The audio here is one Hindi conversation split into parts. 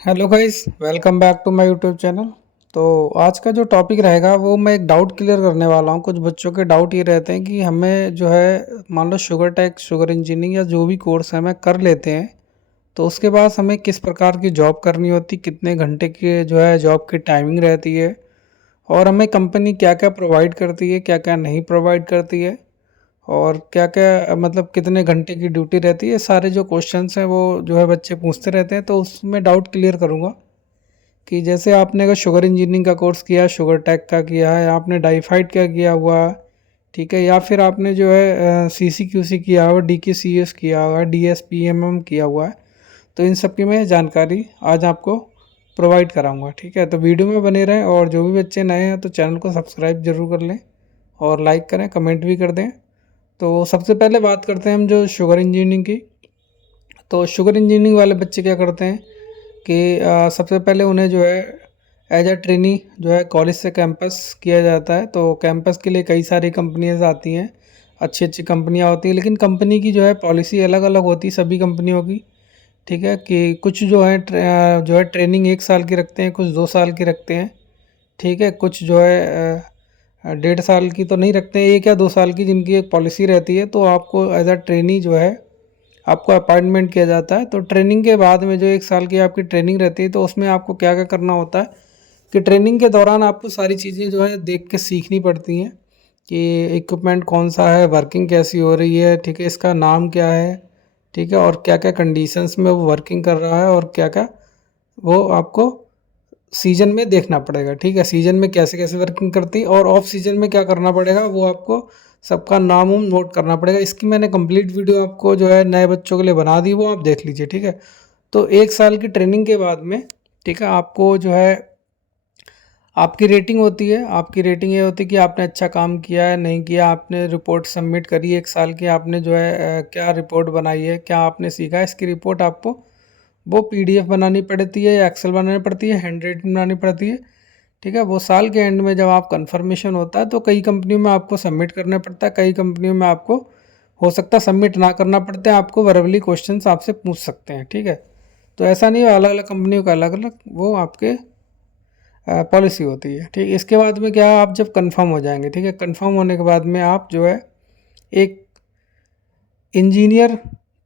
Hello guys, welcome back to my YouTube channel. तो आज का जो टॉपिक रहेगा वो मैं एक डाउट क्लियर करने वाला हूँ। कुछ बच्चों के डाउट ये रहते हैं कि हमें जो है मान लो शुगर टेक, शुगर इंजीनियरिंग या जो भी कोर्स है हमें कर लेते हैं, तो उसके बाद हमें किस प्रकार की जॉब करनी होती, कितने घंटे की जो है जॉब की टाइमिंग रहती है, और हमें कंपनी क्या क्या प्रोवाइड करती है, क्या क्या नहीं प्रोवाइड करती है, और क्या क्या मतलब कितने घंटे की ड्यूटी रहती है। सारे जो क्वेश्चंस हैं वो जो है बच्चे पूछते रहते हैं, तो उसमें डाउट क्लियर करूँगा कि जैसे आपने अगर शुगर इंजीनियरिंग का कोर्स किया, शुगर टेक का किया है, आपने डाइफाइड का किया हुआ है, ठीक है, या फिर आपने जो है सी सी क्यू सी किया हुआ, डी के सी एस किया हुआ है, D S P M M किया हुआ है, तो इन सब की मैं जानकारी आज आपको प्रोवाइड कराऊंगा। ठीक है, तो वीडियो में बने रहें, और जो भी बच्चे नए हैं तो चैनल को सब्सक्राइब जरूर कर लें और लाइक करें, कमेंट भी कर दें। तो सबसे पहले बात करते हैं हम जो शुगर इंजीनियरिंग की। तो शुगर इंजीनियरिंग वाले बच्चे क्या करते हैं कि सबसे पहले उन्हें जो है एज अ ट्रेनी जो है कॉलेज से कैंपस किया जाता है। तो कैंपस के लिए कई सारी कंपनीज आती हैं, अच्छी अच्छी कंपनियां होती हैं, लेकिन कंपनी की जो है पॉलिसी अलग अलग होती है सभी कंपनियों की। ठीक है, कि कुछ जो है जो है ट्रेनिंग 1 साल की रखते हैं, कुछ 2 साल की रखते हैं। ठीक है, कुछ जो है 1.5 साल की तो नहीं रखते हैं, 1 या 2 साल की जिनकी एक पॉलिसी रहती है। तो आपको एज अ ट्रेनी जो है आपको अपॉइंटमेंट किया जाता है। तो ट्रेनिंग के बाद में जो 1 साल की आपकी ट्रेनिंग रहती है, तो उसमें आपको क्या क्या करना होता है कि ट्रेनिंग के दौरान आपको सारी चीज़ें जो है देख के सीखनी पड़ती हैं कि इक्विपमेंट कौन सा है, वर्किंग कैसी हो रही है, ठीक है, इसका नाम क्या है, ठीक है, और क्या क्या कंडीशंस में वो वर्किंग कर रहा है, और क्या क्या वो आपको सीजन में देखना पड़ेगा। ठीक है, सीजन में कैसे कैसे वर्किंग करती है और ऑफ सीजन में क्या करना पड़ेगा, वो आपको सबका नाम उम नोट करना पड़ेगा। इसकी मैंने कंप्लीट वीडियो आपको जो है नए बच्चों के लिए बना दी, वो आप देख लीजिए। ठीक है, तो 1 साल की ट्रेनिंग के बाद में, ठीक है, आपको जो है आपकी रेटिंग होती है। आपकी रेटिंग ये होती है कि आपने अच्छा काम किया है, नहीं किया, आपने रिपोर्ट सबमिट करी 1 साल की, आपने जो है क्या रिपोर्ट बनाई है, क्या आपने सीखा है, इसकी रिपोर्ट आपको वो पीडीएफ बनानी पड़ती है या एक्सेल बनानी पड़ती है, हैंड रेटिंग बनानी पड़ती है। ठीक है, वो साल के एंड में जब आप कंफर्मेशन होता है तो कई कंपनियों में आपको सबमिट करना पड़ता है, कई कंपनियों में आपको हो सकता है सबमिट ना करना पड़ता है, आपको वर्बली क्वेश्चंस आपसे पूछ सकते हैं। ठीक है, तो ऐसा नहीं है, अलग अलग कंपनियों का अलग अलग वो आपके पॉलिसी होती है। ठीक, इसके बाद में क्या, आप जब कंफर्म हो जाएंगे, ठीक है, कंफर्म होने के बाद में आप जो है एक इंजीनियर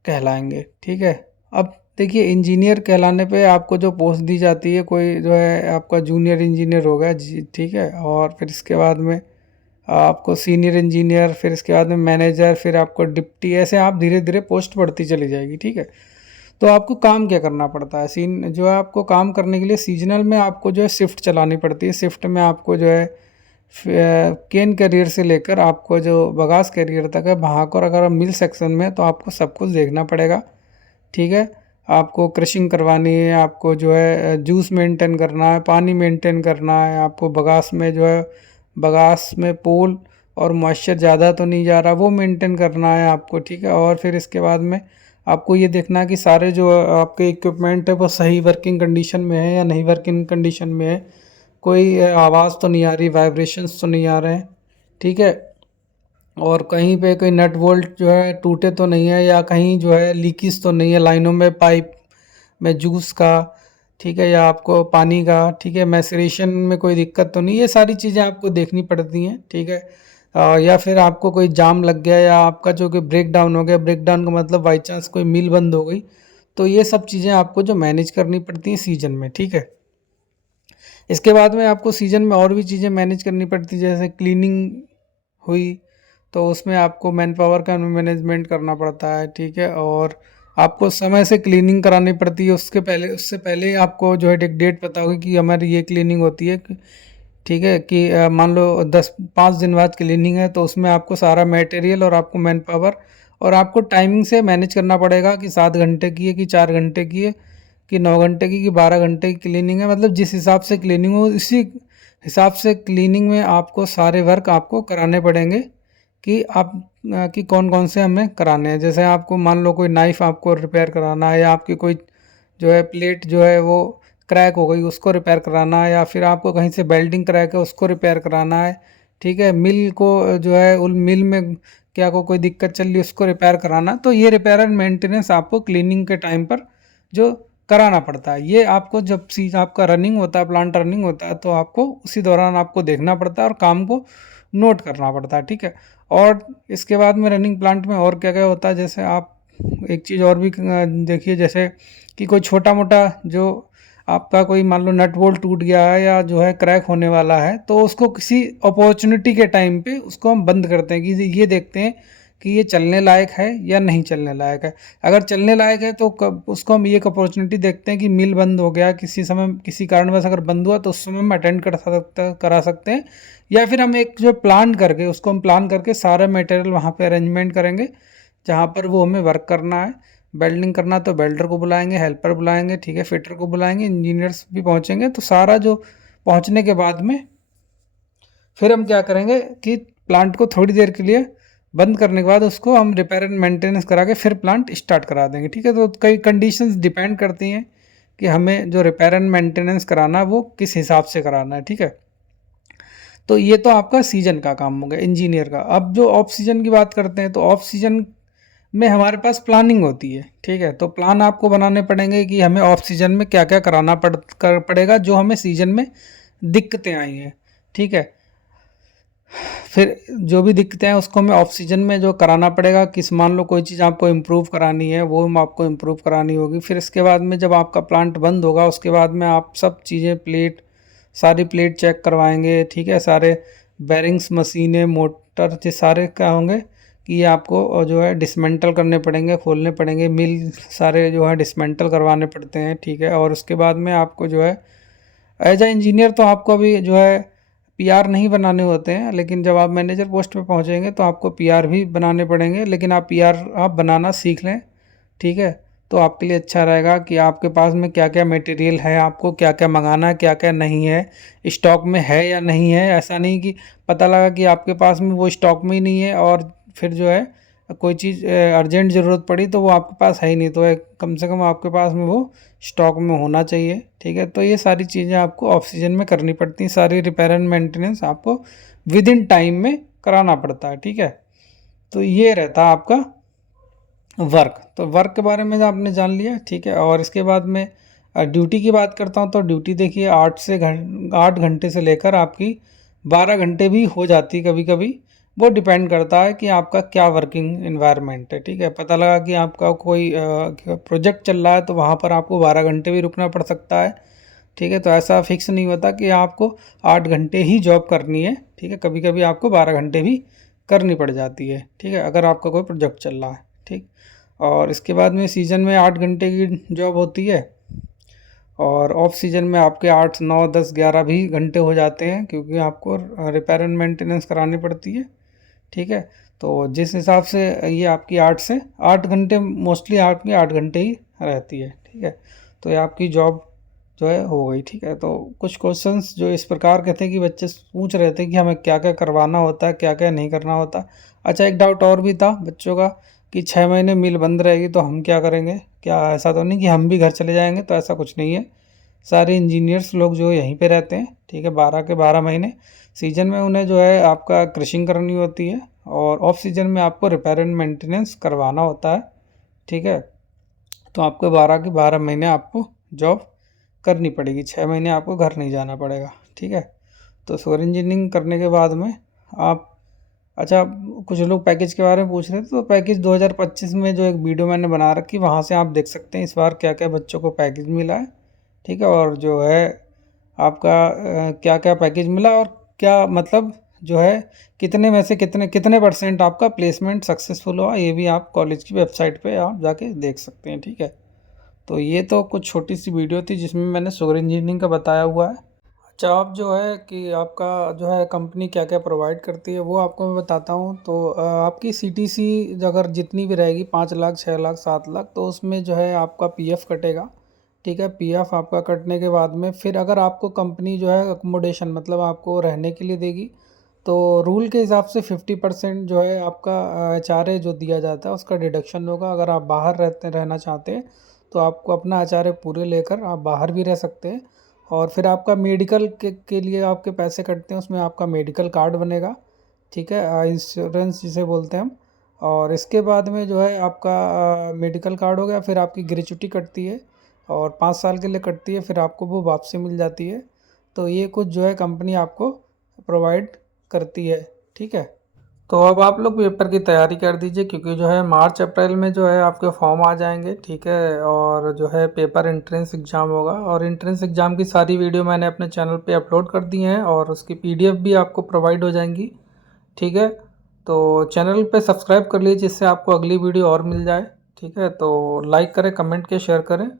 कहलाएंगे। ठीक है, अब देखिए इंजीनियर कहलाने पे आपको जो पोस्ट दी जाती है, कोई जो है आपका जूनियर इंजीनियर होगा जी, ठीक है, और फिर इसके बाद में आपको सीनियर इंजीनियर, फिर इसके बाद में मैनेजर, फिर आपको डिप्टी, ऐसे आप धीरे धीरे पोस्ट बढ़ती चली जाएगी। ठीक है, तो आपको काम क्या करना पड़ता है, सीन जो है आपको काम करने के लिए सीजनल में आपको जो है शिफ्ट चलानी पड़ती है। शिफ्ट में आपको जो है केन कैरियर से लेकर आपको जो बगास कैरियर तक है, वहाँ को अगर आप मिल सेक्शन में, तो आपको सब कुछ देखना पड़ेगा। ठीक है, आपको क्रशिंग करवानी है, आपको जो है जूस मेंटेन करना है, पानी मेंटेन करना है, आपको बगास में जो है बगास में पोल और मॉइस्चर ज़्यादा तो नहीं जा रहा वो मेंटेन करना है आपको। ठीक है, और फिर इसके बाद में आपको ये देखना है कि सारे जो आपके इक्विपमेंट है वो सही वर्किंग कंडीशन में है या नहीं वर्किंग कंडीशन में है, कोई आवाज़ तो नहीं आ रही, वाइब्रेशंस तो नहीं आ रहे हैं। ठीक है, और कहीं पे कोई नट बोल्ट जो है टूटे तो नहीं है, या कहीं जो है लीकेज तो नहीं है लाइनों में, पाइप में जूस का, ठीक है, या आपको पानी का, ठीक है, मैसरेशन में कोई दिक्कत तो नहीं, ये सारी चीज़ें आपको देखनी पड़ती हैं। ठीक है, या फिर आपको कोई जाम लग गया, या आपका जो कि ब्रेक डाउन हो गया, ब्रेक डाउन का मतलब बाई चांस कोई मिल बंद हो गई, तो ये सब चीज़ें आपको जो मैनेज करनी पड़ती हैं सीजन में। ठीक है, इसके बाद में आपको सीजन में और भी चीज़ें मैनेज करनी पड़ती, जैसे क्लीनिंग हुई, तो उसमें आपको मैन पावर का मैनेजमेंट करना पड़ता है। ठीक है, और आपको समय से क्लीनिंग करानी पड़ती है, उससे पहले आपको जो है एक डेट पता होगी कि हमारी ये क्लीनिंग होती है। ठीक है, कि मान लो 5 दिन बाद क्लीनिंग है, तो उसमें आपको सारा मटेरियल और आपको मैन पावर और आपको टाइमिंग से मैनेज करना पड़ेगा कि 7 घंटे की है, कि 4 घंटे की है, कि 9 घंटे की, कि 12 घंटे की क्लीनिंग है। मतलब जिस हिसाब से क्लीनिंग हो, इसी हिसाब से क्लीनिंग में आपको सारे वर्क आपको कराने पड़ेंगे कि आप कि कौन कौन से हमें कराने हैं। जैसे आपको मान लो कोई नाइफ़ आपको रिपेयर कराना है, या आपकी कोई जो है प्लेट जो है वो क्रैक हो गई, उसको रिपेयर कराना है, या फिर आपको कहीं से बेल्डिंग क्रैक है, उसको रिपेयर कराना है। ठीक है, मिल को जो है उन मिल में क्या को कोई दिक्कत चल रही है, उसको रिपेयर कराना। तो ये रिपेयर एंड मेंटेनेंस आपको क्लीनिंग के टाइम पर जो कराना पड़ता है। ये आपको जब सीज आपका रनिंग होता है, प्लांट रनिंग होता है, तो आपको उसी दौरान आपको देखना पड़ता है और काम को नोट करना पड़ता है, ठीक है। और इसके बाद में रनिंग प्लांट में और क्या क्या होता है, जैसे आप एक चीज़ और भी देखिए, जैसे कि कोई छोटा मोटा जो आपका कोई मान लो नट बोल्ट टूट गया है या जो है क्रैक होने वाला है, तो उसको किसी अपॉर्चुनिटी के टाइम पे उसको हम बंद करते हैं कि ये देखते हैं कि ये चलने लायक है या नहीं चलने लायक है। अगर चलने लायक है तो उसको हम ये एक अपॉर्चुनिटी देखते हैं कि मिल बंद हो गया किसी समय, किसी कारणवश अगर बंद हुआ तो उस समय हम अटेंड करा सकते हैं। या फिर हम एक जो प्लान करके उसको हम प्लान करके सारा मटेरियल वहाँ पे अरेंजमेंट करेंगे जहाँ पर वो हमें वर्क करना है। वेल्डिंग करना तो वेल्डर को बुलाएंगे, हेल्पर बुलाएंगे, ठीक है, फिटर को बुलाएंगे, इंजीनियर्स भी पहुँचेंगे। तो सारा जो पहुँचने के बाद में फिर हम क्या करेंगे कि प्लांट को थोड़ी देर के लिए बंद करने के बाद उसको हम रिपेयर एंड मेंटेनेंस करा के फिर प्लांट स्टार्ट करा देंगे, ठीक है। तो कई कंडीशंस डिपेंड करती हैं कि हमें जो रिपेयर एंड मेंटेनेंस कराना है वो किस हिसाब से कराना है, ठीक है। तो ये तो आपका सीजन का काम हो गया इंजीनियर का। अब जो ऑफ सीजन की बात करते हैं, तो ऑफ सीजन में हमारे पास प्लानिंग होती है, ठीक है। तो प्लान आपको बनाने पड़ेंगे कि हमें ऑफ सीजन में क्या क्या पड़ेगा, जो हमें सीजन में दिक्कतें आई हैं, ठीक है। फिर जो भी दिक्कतें हैं उसको हमें ऑफ सीजन में जो कराना पड़ेगा, किस मान लो कोई चीज़ आपको इम्प्रूव करानी है वो हम आपको इम्प्रूव करानी होगी। फिर इसके बाद में जब आपका प्लांट बंद होगा उसके बाद में आप सब चीज़ें सारी प्लेट चेक करवाएंगे, ठीक है। सारे बैरिंग्स, मशीनें, मोटर, ये सारे क्या होंगे कि ये आपको जो है डिसमेंटल करने पड़ेंगे, खोलने पड़ेंगे। मिल सारे जो है डिसमेंटल करवाने पड़ते हैं, ठीक है। और उसके बाद में आपको जो है एज ए इंजीनियर तो आपको अभी जो है पीआर नहीं बनाने होते हैं, लेकिन जब आप मैनेजर पोस्ट पे पहुंचेंगे तो आपको पीआर भी बनाने पड़ेंगे। लेकिन आप पीआर आप बनाना सीख लें, ठीक है। तो आपके लिए अच्छा रहेगा कि आपके पास में क्या क्या मटेरियल है, आपको क्या क्या मंगाना है, क्या क्या नहीं है, स्टॉक में है या नहीं है। ऐसा नहीं कि पता लगा कि आपके पास में वो स्टॉक में ही नहीं है और फिर जो है कोई चीज़ अर्जेंट ज़रूरत पड़ी तो वो आपके पास है ही नहीं। तो कम से कम आपके पास में वो स्टॉक में होना चाहिए, ठीक है। तो ये सारी चीज़ें आपको ऑफ सीजन में करनी पड़ती हैं। सारी रिपेयर एंड मेंटेनेंस आपको विद इन टाइम में कराना पड़ता है, ठीक है। तो ये रहता है आपका वर्क। तो वर्क के बारे में आपने जान लिया, ठीक है। और इसके बाद में ड्यूटी की बात करता हूँ, तो ड्यूटी देखिए 8 घंटे से लेकर आपकी 12 घंटे भी हो जाती है कभी कभी। वो डिपेंड करता है कि आपका क्या वर्किंग इन्वायरमेंट है, ठीक है। पता लगा कि आपका कोई प्रोजेक्ट चल रहा है तो वहाँ पर आपको 12 घंटे भी रुकना पड़ सकता है, ठीक है। तो ऐसा फिक्स नहीं होता कि आपको 8 घंटे ही जॉब करनी है, ठीक है। कभी कभी आपको 12 घंटे भी करनी पड़ जाती है, ठीक है, अगर आपका कोई प्रोजेक्ट चल रहा है, ठीक। और इसके बाद में सीज़न में 8 घंटे की जॉब होती है और ऑफ सीज़न में आपके 8, 9, 10, 11 भी घंटे हो जाते हैं, क्योंकि आपको रिपेयर एंड मेंटेनेंस करानी पड़ती है, ठीक है। तो जिस हिसाब से ये आपकी 8 घंटे मोस्टली आपकी 8 घंटे ही रहती है, ठीक है। तो ये आपकी जॉब जो है हो गई, ठीक है। तो कुछ क्वेश्चंस जो इस प्रकार के थे कि बच्चे पूछ रहे थे कि हमें क्या क्या करवाना होता है, क्या क्या नहीं करना होता। अच्छा, एक डाउट और भी था बच्चों का कि 6 महीने मिल बंद रहेगी तो हम क्या करेंगे, क्या ऐसा तो नहीं कि हम भी घर चले जाएंगे? तो ऐसा कुछ नहीं है। सारे इंजीनियर्स लोग जो यहीं पे रहते हैं, ठीक है। 12 के 12 महीने सीजन में उन्हें जो है आपका क्रशिंग करनी होती है और ऑफ सीजन में आपको रिपेयर एंड मेंटेनेंस करवाना होता है, ठीक है। तो आपको 12 के 12 महीने आपको जॉब करनी पड़ेगी, 6 महीने आपको घर नहीं जाना पड़ेगा, ठीक है। तो सोलर इंजीनियरिंग करने के बाद में आप, अच्छा, कुछ लोग पैकेज के बारे में पूछ रहे थे, तो पैकेज 2025 में जो एक वीडियो मैंने बना रखी वहाँ से आप देख सकते हैं इस बार क्या क्या बच्चों को पैकेज मिला है, ठीक है। और जो है आपका क्या क्या पैकेज मिला और क्या मतलब जो है कितने में से कितने कितने परसेंट आपका प्लेसमेंट सक्सेसफुल हुआ, ये भी आप कॉलेज की वेबसाइट पे आप जाके देख सकते हैं, ठीक है। तो ये तो कुछ छोटी सी वीडियो थी जिसमें मैंने शुगर इंजीनियरिंग का बताया हुआ है। अच्छा, अब जो है कि आपका जो है कंपनी क्या क्या प्रोवाइड करती है वो आपको मैं बताता हूँ। तो आपकी सीटीसी अगर जितनी भी रहेगी 5 लाख, 6 लाख, 7 लाख, तो उसमें जो है आपका पीएफ कटेगा, ठीक है। पीएफ आपका कटने के बाद में फिर अगर आपको कंपनी जो है अकोमोडेशन मतलब आपको रहने के लिए देगी, तो रूल के हिसाब से 50% जो है आपका एचआरए जो दिया जाता है उसका डिडक्शन होगा। अगर आप बाहर रहना चाहते हैं तो आपको अपना एचआरए पूरे लेकर आप बाहर भी रह सकते हैं। और फिर आपका मेडिकल के लिए आपके पैसे कटते हैं, उसमें आपका मेडिकल कार्ड बनेगा, ठीक है, इंश्योरेंस जिसे बोलते हैं हम। और इसके बाद में जो है आपका मेडिकल कार्ड हो गया, फिर आपकी ग्रेच्युटी कटती है। और 5 साल के लिए कटती है, फिर आपको वो वापसी मिल जाती है। तो ये कुछ जो है कंपनी आपको प्रोवाइड करती है, ठीक है। तो अब आप लोग पेपर की तैयारी कर दीजिए, क्योंकि जो है मार्च अप्रैल में जो है आपके फॉर्म आ जाएंगे, ठीक है। और जो है पेपर एंट्रेंस एग्ज़ाम होगा, और एंट्रेंस एग्ज़ाम की सारी वीडियो मैंने अपने चैनल पे अपलोड कर दी हैं, और उसकी पीडीएफ भी आपको प्रोवाइड हो जाएंगी, ठीक है। तो चैनल पे सब्सक्राइब कर लीजिए, जिससे आपको अगली वीडियो और मिल जाए, ठीक है। तो लाइक करें, कमेंट के शेयर करें।